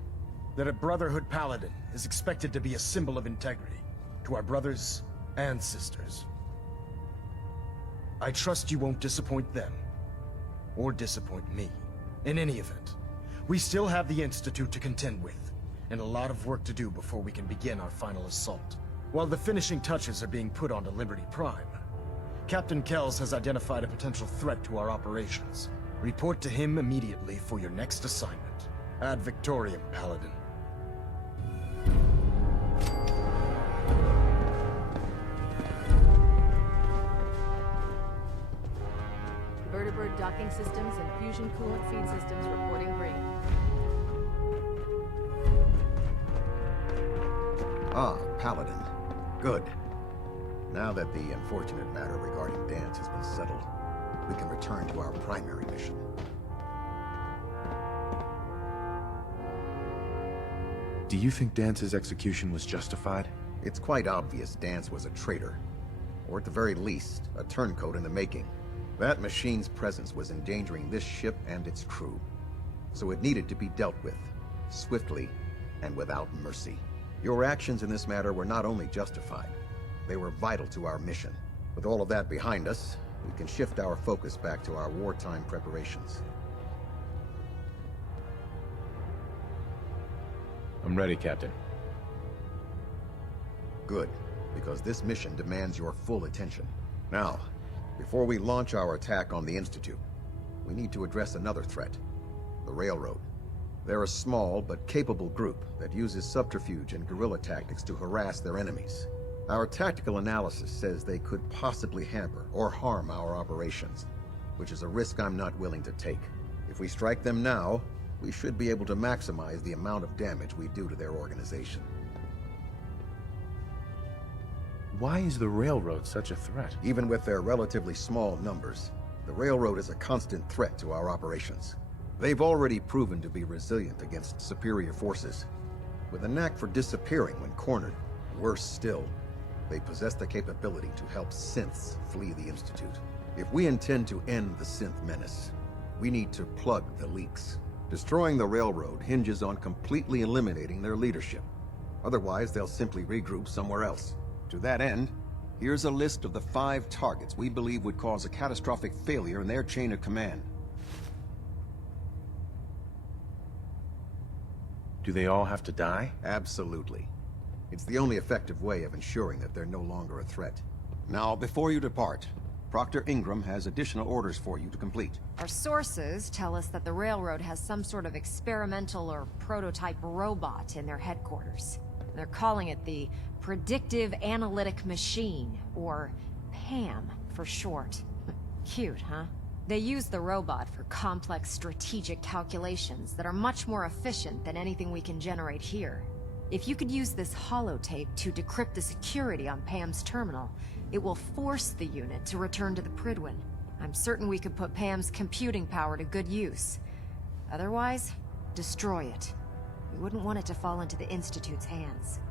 that a Brotherhood Paladin is expected to be a symbol of integrity to our brothers and sisters. I trust you won't disappoint them, or disappoint me. In any event, we still have the Institute to contend with, and a lot of work to do before we can begin our final assault. While the finishing touches are being put onto Liberty Prime, Captain Kells has identified a potential threat to our operations. Report to him immediately for your next assignment. Ad Victoriam, Paladin. Vertibird docking systems and fusion coolant feed systems reporting green. Ah, Paladin. Good. Now that the unfortunate matter regarding Danse has been settled, we can return to our primary mission. Do you think Dance's execution was justified? It's quite obvious Danse was a traitor, or at the very least, a turncoat in the making. That machine's presence was endangering this ship and its crew, so it needed to be dealt with, swiftly and without mercy. Your actions in this matter were not only justified, they were vital to our mission. With all of that behind us, we can shift our focus back to our wartime preparations. I'm ready, Captain. Good, because this mission demands your full attention. Now, before we launch our attack on the Institute, we need to address another threat, the Railroad. They're a small but capable group that uses subterfuge and guerrilla tactics to harass their enemies. Our tactical analysis says they could possibly hamper or harm our operations, which is a risk I'm not willing to take. If we strike them now, we should be able to maximize the amount of damage we do to their organization. Why is the Railroad such a threat? Even with their relatively small numbers, the Railroad is a constant threat to our operations. They've already proven to be resilient against superior forces, with a knack for disappearing when cornered. Worse still, they possess the capability to help synths flee the Institute. If we intend to end the synth menace, We need to plug the leaks. Destroying the railroad hinges on completely eliminating their leadership. Otherwise, they'll simply regroup somewhere else. To that end, here's a list of the 5 targets we believe would cause a catastrophic failure in their chain of command. Do they all have to die? Absolutely. It's the only effective way of ensuring that they're no longer a threat. Now, before you depart, Proctor Ingram has additional orders for you to complete. Our sources tell us that the railroad has some sort of experimental or prototype robot in their headquarters. They're calling it the Predictive Analytic Machine, or PAM for short. Cute, huh? They use the robot for complex strategic calculations that are much more efficient than anything we can generate here. If you could use this holotape to decrypt the security on Pam's terminal, it will force the unit to return to the Prydwen. I'm certain we could put Pam's computing power to good use. Otherwise, destroy it. We wouldn't want it to fall into the Institute's hands.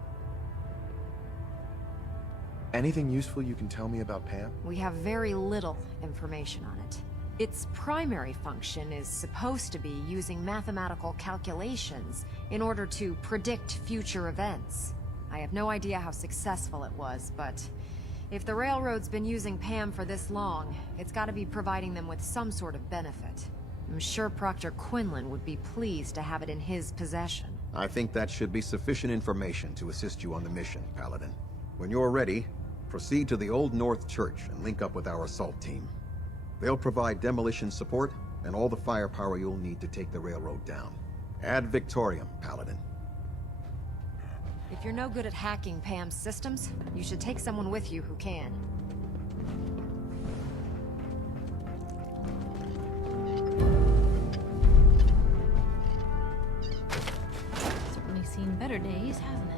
Anything useful you can tell me about Pam? We have very little information on it. Its primary function is supposed to be using mathematical calculations in order to predict future events. I have no idea how successful it was, but if the Railroad's been using Pam for this long, it's gotta be providing them with some sort of benefit. I'm sure Proctor Quinlan would be pleased to have it in his possession. I think that should be sufficient information to assist you on the mission, Paladin. When you're ready, proceed to the Old North Church and link up with our assault team. They'll provide demolition support and all the firepower you'll need to take the railroad down. Ad Victoriam, Paladin. If you're no good at hacking Pam's systems, you should take someone with you who can. Certainly seen better days, hasn't it?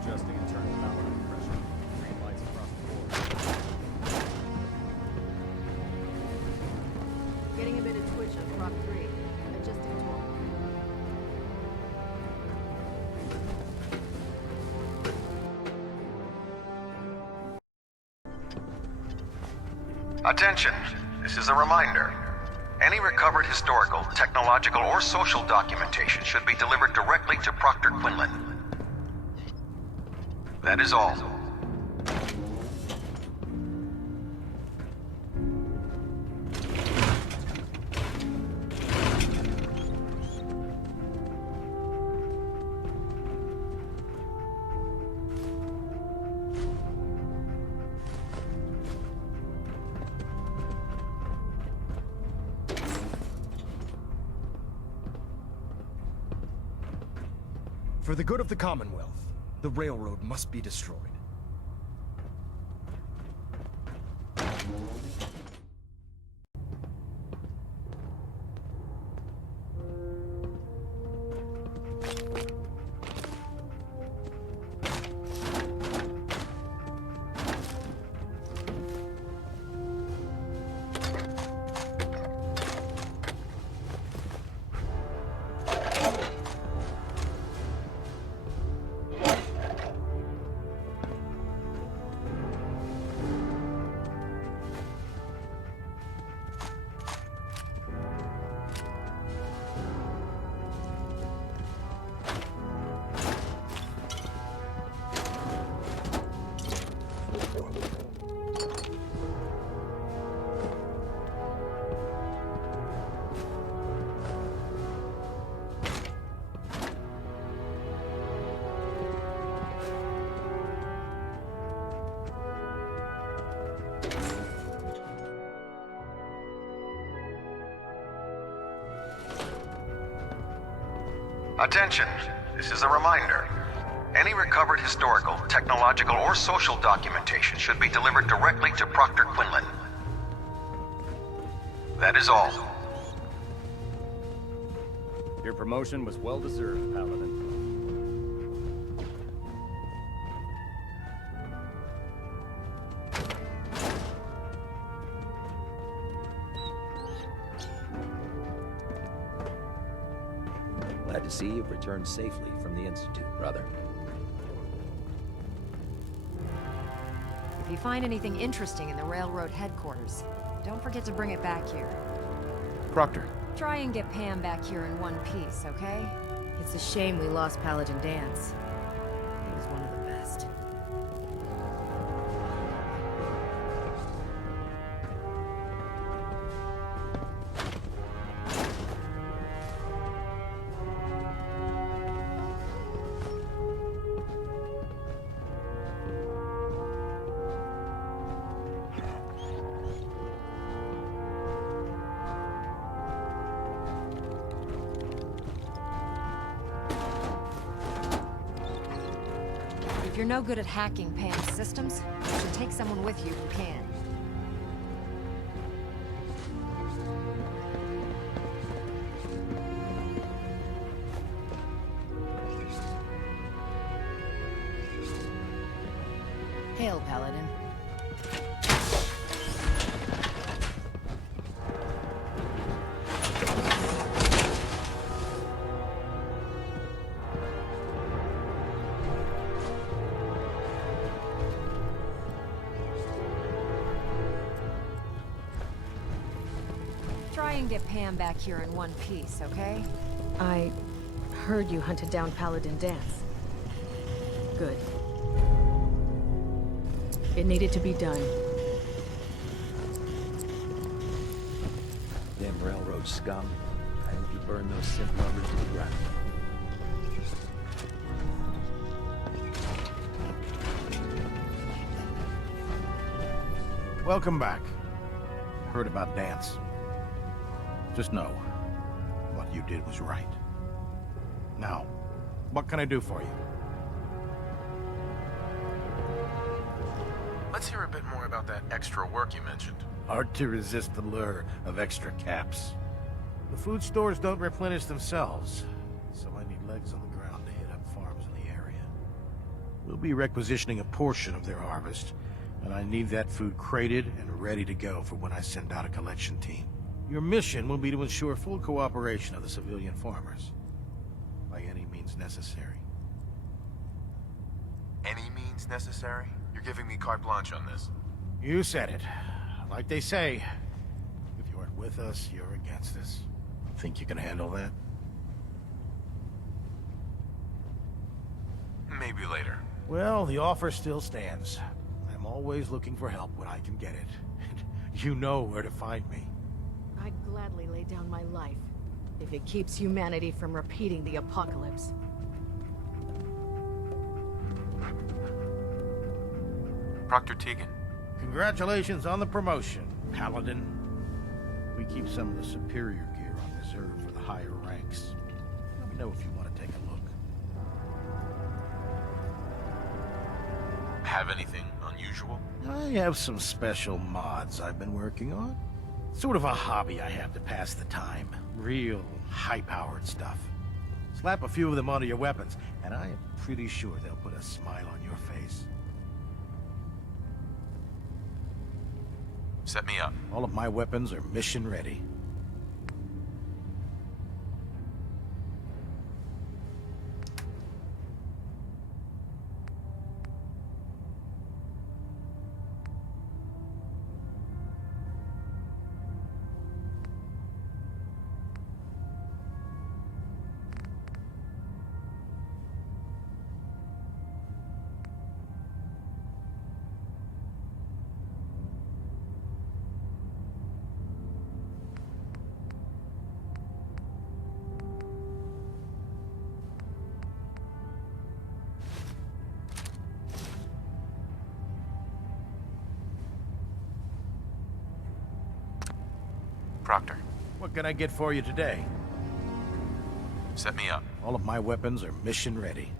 Adjusting internal power and pressure. Green lights across the board. Getting a bit of twitch on Prop 3. Adjusting to Attention! This is a reminder. Any recovered historical, technological, or social documentation should be delivered directly to Proctor Quinlan. That is all. For the good of the Commonwealth, the railroad must be destroyed. Attention! This is a reminder. Any recovered historical, technological, or social documentation should be delivered directly to Proctor Quinlan. That is all. Your promotion was well deserved, Paladin. Glad to see you've returned safely from the Institute, brother. If you find anything interesting in the railroad headquarters, don't forget to bring it back here. Proctor, Try and get Pam back here in one piece, okay? It's a shame we lost Paladin Danse. He was one of the best. If you're no good at hacking Pam's systems, you should take someone with you who can. Hail, Paladin. Try and get Pam back here in one piece, okay? I heard you hunted down Paladin Danse. Good. It needed to be done. Damn railroad scum. I hope you burn those synth lovers to the ground. Welcome back. Heard about Danse. Just know, what you did was right. Now, what can I do for you? let's hear a bit more about that extra work you mentioned. Hard to resist the lure of extra caps. The food stores don't replenish themselves, so I need legs on the ground to hit up farms in the area. We'll be requisitioning a portion of their harvest, and I need that food crated and ready to go for when I send out a collection team. Your mission will be to ensure full cooperation of the civilian farmers, by any means necessary. Any means necessary? You're giving me carte blanche on this. You said it. Like they say, if you aren't with us, you're against us. Think you can handle that? Maybe later. Well, the offer still stands. I'm always looking for help when I can get it. And you know where to find me. I'd gladly lay down my life if it keeps humanity from repeating the apocalypse. Proctor Tegan. Congratulations on the promotion, Paladin. We keep some of the superior gear on reserve for the higher ranks. Let me know if you want to take a look. Have anything unusual? I have some special mods I've been working on. Sort of a hobby I have to pass the time. Real high-powered stuff. Slap a few of them onto your weapons, and I am pretty sure they'll put a smile on your face. Set me up. All of my weapons are mission ready. Proctor. What can I get for you today? Set me up. All of my weapons are mission ready.